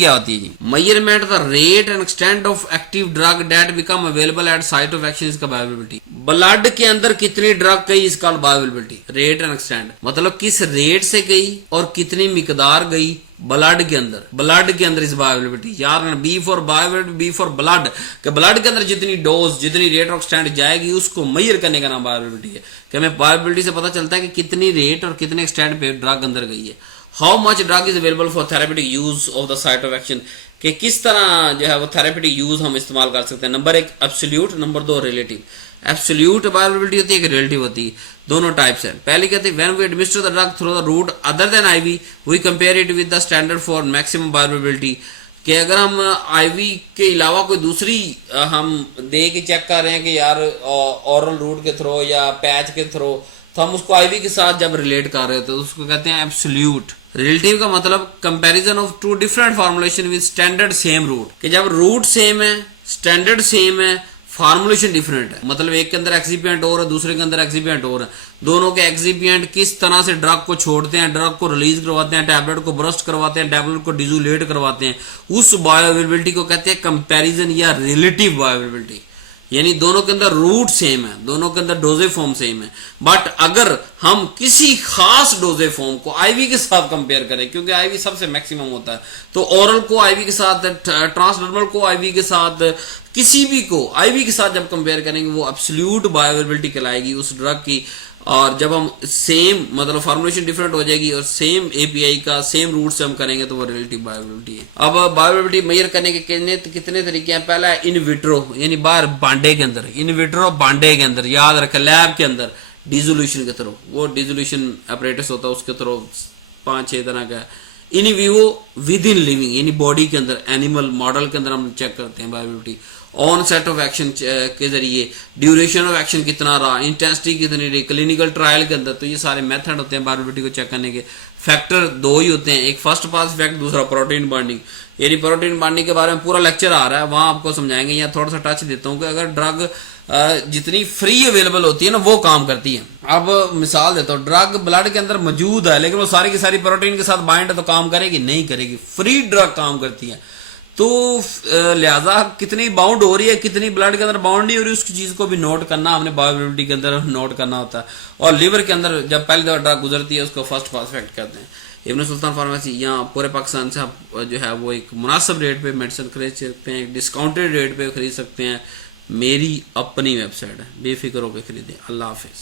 क्या होती है जी? Measurement the rate and extent of active drug that become available at site of action, इसका बायोअवेलेबिलिटी। ब्लड के अंदर कितनी ड्रग गई, इसका बायोअवेलेबिलिटी। रेट एंड एक्सटेंट मतलब किस रेट से गई और कितनी मिकदार गई ब्लड के अंदर। ब्लड के अंदर इस बायोअवेलेबिलिटी यार, B for bioavailability, B for blood, कि ब्लड के अंदर जितनी डोज, जितनी रेट ऑफ एक्सटेंट जाएगी उसको मेजर करने का नाम बायोअवेलेबिलिटी है। कि हमें बायोअवेलेबिलिटी से पता चलता है कि कितनी रेट और कितने एक्सटेंट पे ड्रग अंदर गई है। How much drug is available for therapeutic use of the site of action, कि किस तरह जो है वो थेरेपेटिक यूज हम इस्तेमाल कर सकते हैं। Number 1 absolute, number 2 relative. Absolute bioavailability होती है कि रिलेटिव होती है, दोनों टाइप्स है। पहले कहते हैं when we administer the drug through the route other than IV we compare it with the standard for maximum bioavailability, कि अगर हम आईवी के अलावा कोई दूसरी हम दे के चेक कर रहे हैं कि यार ऑरल रूट के थ्रू या पैच के थ्रू, तो हम उसको आईवी के साथ जब रिलेट कर रहे होते हैं तो उसको कहते हैं एब्सोल्यूट। रिलेटिव का मतलब comparison of two different formulation with standard same route, कि जब रूट सेम है, स्टैंडर्ड सेम है, फॉर्मुलेशन डिफरेंट है। मतलब एक के अंदर एक्सिपिएंट और है, दूसरे के अंदर एक्सिपिएंट और है। दोनों के एक्सिपिएंट किस तरह से ड्रग को छोड़ते हैं, ड्रग को रिलीज करवाते हैं, टैबलेट को ब्रस्ट करवाते हैं, टैबलेट को डिजोलेट करवाते हैं, उस बायोअवेलेबिलिटी को कहते हैं कंपैरिजन या रिलेटिव बायोअवेलेबिलिटी। यानी दोनों के अंदर रूट सेम है, दोनों के अंदर डोजेज फॉर्म सेम है, बट अगर हम किसी खास डोजेज फॉर्म को आईवी के साथ कंपेयर करें, क्योंकि आईवी सबसे मैक्सिमम होता है, तो ओरल को आईवी के साथ, ट्रांसडर्मल को आईवी के साथ, किसी भी को आईवी के साथ जब कंपेयर करेंगे वो एब्सोल्यूट बायोअवेलेबिलिटी कहलाएगी उस ड्रग की। और जब हम सेम मतलब फॉर्मुलेशन डिफरेंट हो जाएगी और सेम एपीआई का सेम रूट से हम करेंगे तो वो रिलेटिव बायोअवेलेबिलिटी है। अब बायोअवेलेबिलिटी मेजर करने के कितने तरीके हैं। पहला है इन विट्रो, यानी बाहर बांडे के अंदर, इन विट्रो बांडे के अंदर, याद रखें लैब के अंदर, डिजोल्यूशन के थ्रू, वो डिजोल्यूशन अपरेटस होता है उसके थ्रू 5-6 तरह का। In vivo with in living, यानी बॉडी के अंदर एनिमल मॉडल के अंदर हम चेक करते हैं bioavailability. On set of action के जरिए, ड्यूरेशन ऑफ एक्शन कितना रहा, इंटेंसिटी कितनी रही, क्लिनिकल ट्रायल के अंदर। तो ये सारे मेथड होते हैं बायोअवेलेबिलिटी को चेक करने के। फैक्टर 2 ही होते हैं, एक फर्स्ट पास इफेक्ट, दूसरा प्रोटीन बाइंडिंग। यानी प्रोटीन बाइंडिंग के बारे में पूरा लेक्चर आ रहा है, वहां आपको समझाएंगे। या थोड़ा सा टच देता हूं कि अगर ड्रग जितनी फ्री अवेलेबल होती है ना वो काम करती है। अब मिसाल देता हूँ, ड्रग ब्लड के अंदर मौजूद है लेकिन वो सारी की सारी प्रोटीन के साथ बाइंड है, तो काम करेगी? नहीं करेगी। फ्री ड्रग काम करती है, तो लिहाजा कितनी बाउंड हो रही है, कितनी ब्लड के अंदर बाउंड नहीं हो रही, उसकी चीज को भी नोट करना हमने बायोअवेलेबिलिटी के अंदर नोट करना होता है। और लिवर के अंदर जब पहली दफा ड्रग गुजरती है उसको फर्स्ट पास इफेक्ट कहते हैं। इब्न सुल्तान फार्मेसी यहाँ पूरे पाकिस्तान से आप जो है वो एक मुनासिब रेट पे मेडिसिन खरीद सकते हैं, डिस्काउंटेड रेट पे खरीद सकते हैं। मेरी अपनी वेबसाइट है, बेफिक्र होकर खरीदें। अल्लाह हाफिज।